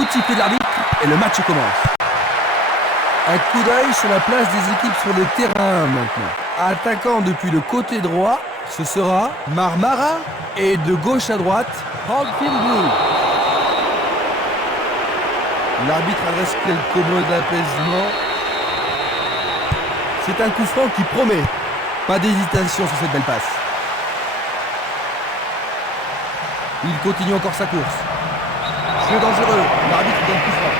Coup de sifflet de l'arbitre et le match commence. Un coup d'œil sur la place des équipes sur le terrain maintenant. Attaquant depuis le côté droit, ce sera Marmara et de gauche à droite, Hallfield Blue. L'arbitre adresse quelques mots d'apaisement. C'est un coup franc qui promet. Pas d'hésitation sur cette belle passe. Il continue encore sa course. Jeu dangereux. L'arbitre donne coup franc.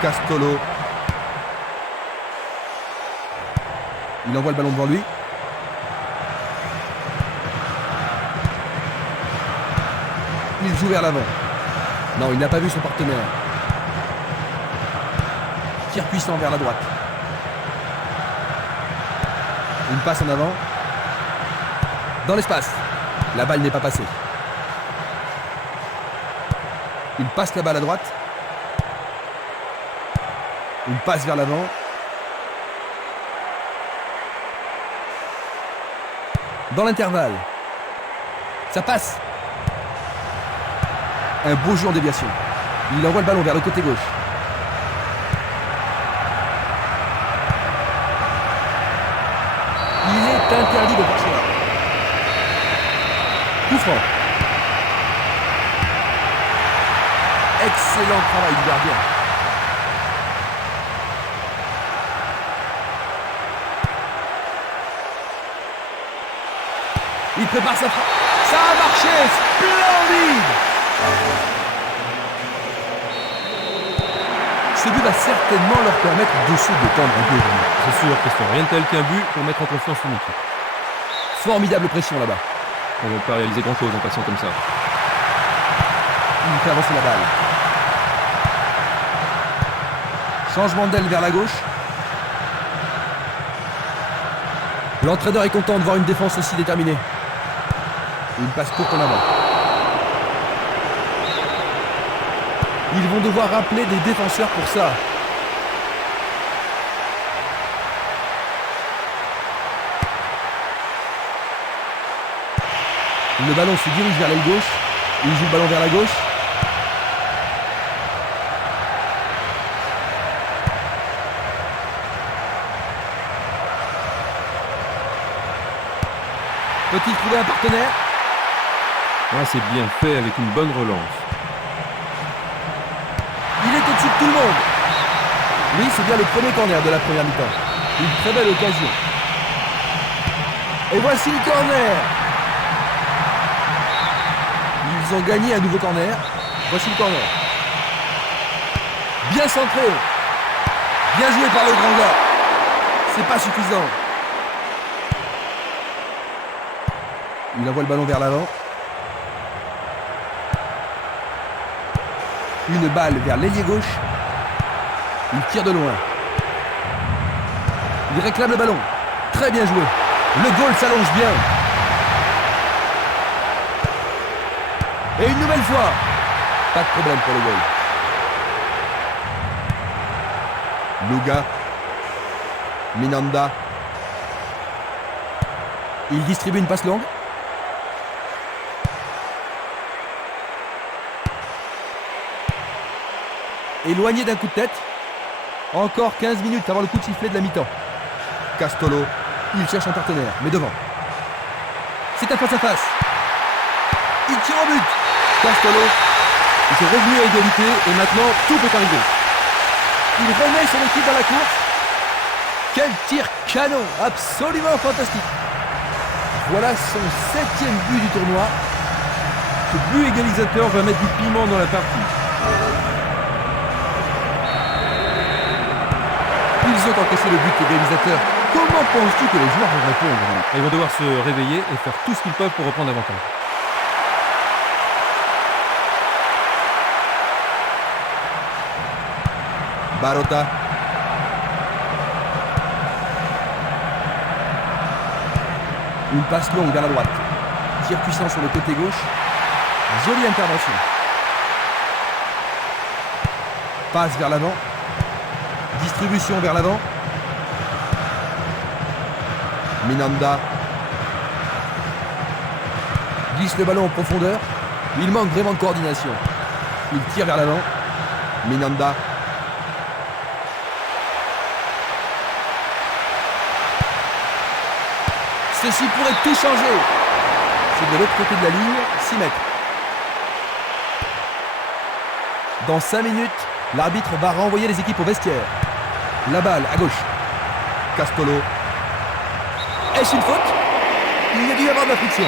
Castolo. Il envoie le ballon devant lui. Il joue vers l'avant. Non, il n'a pas vu son partenaire. Tir puissant vers la droite. Une passe en avant. Dans l'espace. La balle n'est pas passée. Il passe la balle à droite. Une passe vers l'avant. Dans l'intervalle. Ça passe. Un beau jeu en déviation. Il envoie le ballon vers le côté gauche. Il est interdit de passer là. Coup franc. Excellent travail du gardien. Il prépare sa frappe. Ça a marché. Splendide. Ce but va certainement leur permettre de se détendre un peu. C'est sûr, Christian. Rien de tel qu'un but pour mettre en confiance son équipe. Formidable pression là-bas. On ne va pas réaliser grand-chose en passant comme ça. Il fait avancer la balle. Changement d'aile vers la gauche. L'entraîneur est content de voir une défense aussi déterminée. Une passe courte en avant. Ils vont devoir rappeler des défenseurs pour ça. Le ballon se dirige vers l'aile gauche. Il joue le ballon vers la gauche. Peut-il trouver un partenaire? Ah, c'est bien fait avec une bonne relance. Il est au-dessus de tout le monde. Oui, c'est bien le premier corner de la première mi-temps. Une très belle occasion. Et voici le corner. Ils ont gagné un nouveau corner. Voici le corner. Bien centré. Bien joué par le grand gars. C'est pas suffisant. Il envoie le ballon vers l'avant. Une balle vers l'ailier gauche. Il tire de loin. Il réclame le ballon. Très bien joué. Le goal s'allonge bien. Et une nouvelle fois. Pas de problème pour le goal. Luga. Minanda. Il distribue une passe longue. Éloigné d'un coup de tête. Encore 15 minutes avant le coup de sifflet de la mi-temps. Castolo, il cherche un partenaire, mais devant. C'est un face-à-face. Il tire au but. Castolo, ils sont revenus à égalité et maintenant tout peut arriver. Il remet son équipe dans la course. Quel tir canon, absolument fantastique. Voilà son 7e but du tournoi. Ce but égalisateur va mettre du piment dans la partie. Ils ont encaissé le but égalisateur. Comment penses-tu que les joueurs vont répondre? Ils vont devoir se réveiller et faire tout ce qu'ils peuvent pour reprendre l'avantage. Barota. Une passe longue vers la droite. Tir puissant sur le côté gauche. Jolie intervention. Passe vers l'avant. Distribution vers l'avant. Minanda. glisse le ballon en profondeur. Il manque vraiment de coordination. Il tire vers l'avant. Minanda. Ceci pourrait tout changer. C'est de l'autre côté de la ligne, 6 mètres. Dans 5 minutes, l'arbitre va renvoyer les équipes au vestiaire. La balle à gauche. Castolo. Est-ce une faute? Il y a dû y avoir de la friction.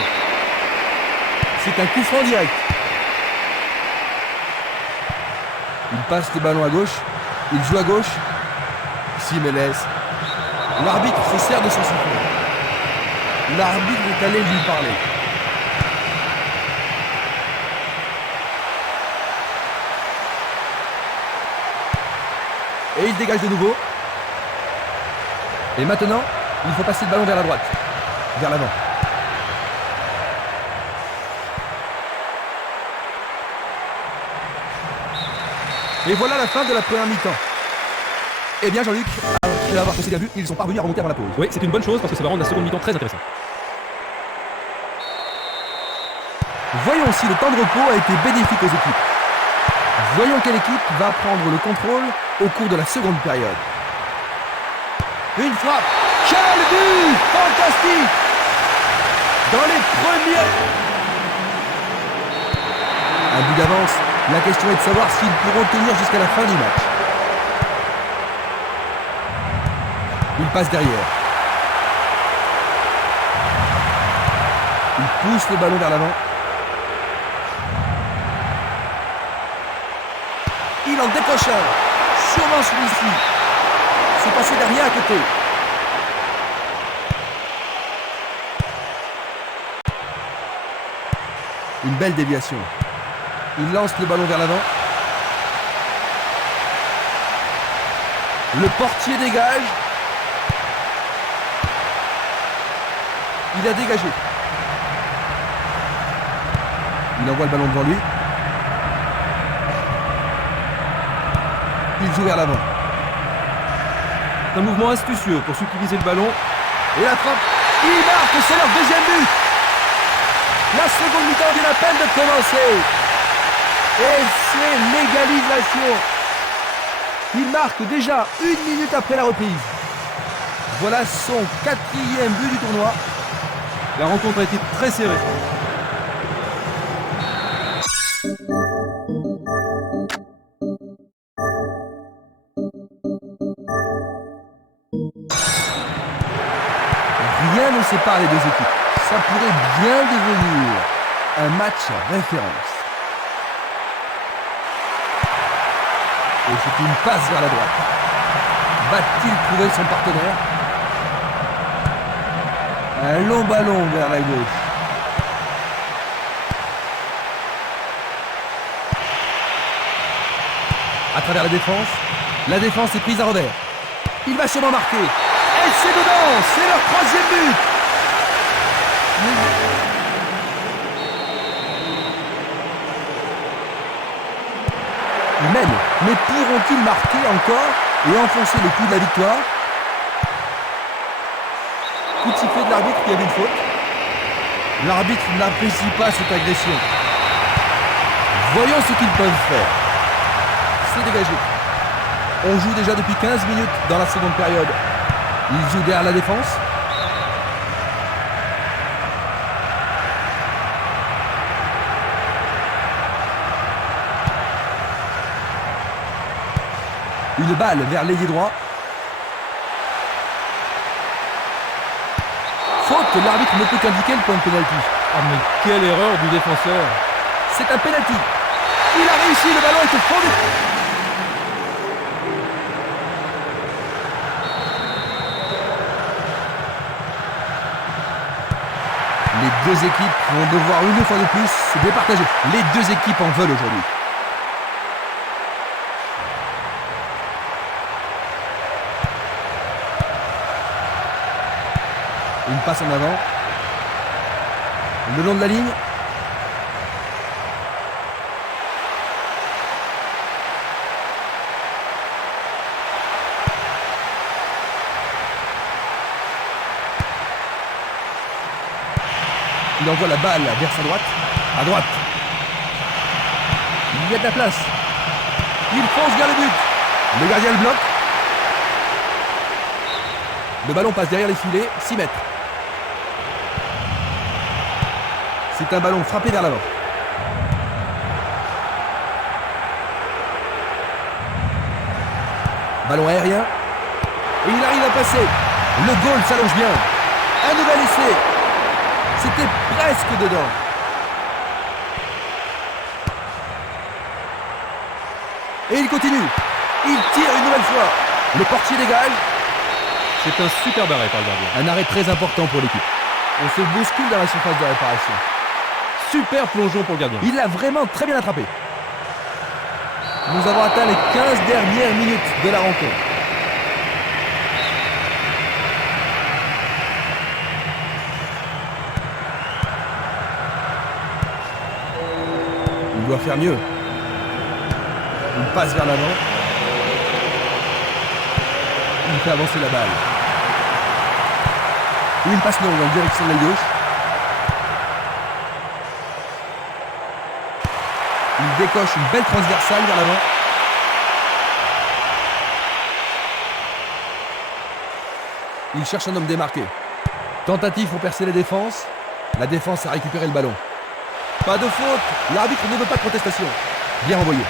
C'est un coup franc direct. Il passe le ballon à gauche. Il joue à gauche. Simeles. L'arbitre se sert de son sifflet. L'arbitre est allé lui parler. Et il dégage de nouveau. Et maintenant, il faut passer le ballon vers la droite. Vers l'avant. Et voilà la fin de la première mi-temps. Eh bien Jean-Luc, après avoir possédé bien vu, ils sont parvenus à remonter avant la pause. Oui, c'est une bonne chose parce que ça va rendre la seconde mi-temps très intéressante. Voyons si le temps de repos a été bénéfique aux équipes. Voyons quelle équipe va prendre le contrôle au cours de la seconde période. Une frappe. Quel but fantastique. Dans les premiers... Un but d'avance. La question est de savoir s'ils pourront tenir jusqu'à la fin du match. Il passe derrière. Il pousse le ballon vers l'avant. Il en décoche un. Sûrement celui-ci. C'est passé derrière à côté. Une belle déviation. Il lance le ballon vers l'avant. Le portier dégage. Il a dégagé. Il envoie le ballon devant lui. Il joue vers l'avant. Un mouvement astucieux pour subtiliser le ballon. Et la frappe. Il marque, c'est leur deuxième but. La seconde mi-temps vient à peine de commencer. Et c'est l'égalisation. Il marque déjà 1 minute après la reprise. Voilà son 4e but du tournoi. La rencontre a été très serrée. Rien ne sépare les deux équipes. Ça pourrait bien devenir un match référence. Et c'est une passe vers la droite. Va-t-il trouver son partenaire? Un long ballon vers la gauche. À travers la défense est prise à revers. Il va sûrement marquer. Et c'est dedans, c'est leur 3e but. Ils mènent, mais pourront-ils marquer encore et enfoncer le coup de la victoire? Coup de sifflet de l'arbitre, il y avait une faute. L'arbitre n'apprécie pas cette agression. Voyons ce qu'ils peuvent faire. C'est dégagé. On joue déjà depuis 15 minutes dans la seconde période. Ils jouent derrière la défense. Une balle vers l'ailier droit. Faute, l'arbitre ne peut qu'indiquer le point de pénalty. Ah mais quelle erreur du défenseur. C'est un pénalty. Il a réussi, le ballon est au fond du... Les deux équipes vont devoir une fois de plus se départager. Les deux équipes en veulent aujourd'hui. Une passe en avant. Le long de la ligne. Il envoie la balle vers sa droite. À droite. Il y a de la place. Il fonce vers le but. Le gardien le bloque. Le ballon passe derrière les filets, 6 mètres. C'est un ballon frappé vers l'avant. Ballon aérien. Et il arrive à passer. Le goal s'allonge bien. Un nouvel essai. C'était presque dedans. Et il continue. Il tire une nouvelle fois. Le portier dégage. C'est un super arrêt par le gardien. Un arrêt très important pour l'équipe. On se bouscule dans la surface de réparation. Super plongeon pour le gardien. Il l'a vraiment très bien attrapé. Nous avons atteint les 15 dernières minutes de la rencontre. Il doit faire mieux. Il passe vers l'avant. Il fait avancer la balle. Une passe longue en direction de la gauche. Il décoche une belle transversale vers l'avant. Il cherche un homme démarqué. Tentative pour percer les défenses. La défense a récupéré le ballon. Pas de faute. L'arbitre ne veut pas de protestation. Bien envoyé.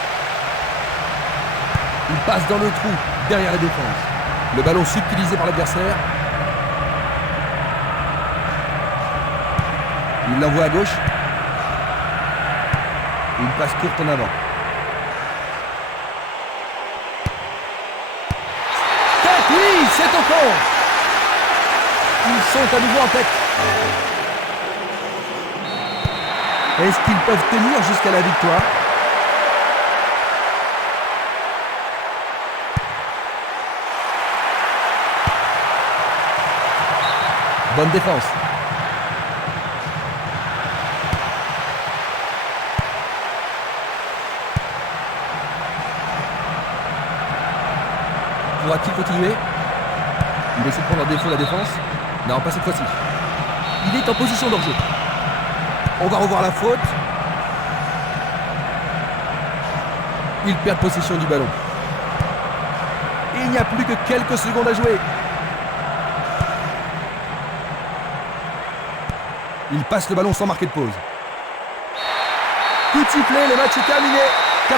Il passe dans le trou, derrière la défense. Le ballon subtilisé par l'adversaire. Il l'envoie à gauche. Une passe courte en avant. Tête, oui, c'est au fond. Ils sont à nouveau en tête. Est-ce qu'ils peuvent tenir jusqu'à la victoire? Bonne défense. Pourra-t-il continuer? Il essaie de prendre en défaut la défense. Non, pas cette fois-ci. Il est en position d'hors-jeu. On va revoir la faute. Il perd possession du ballon. Il n'y a plus que quelques secondes à jouer. Il passe le ballon sans marquer de pause. Coup de sifflet, le match est terminé. 4-3.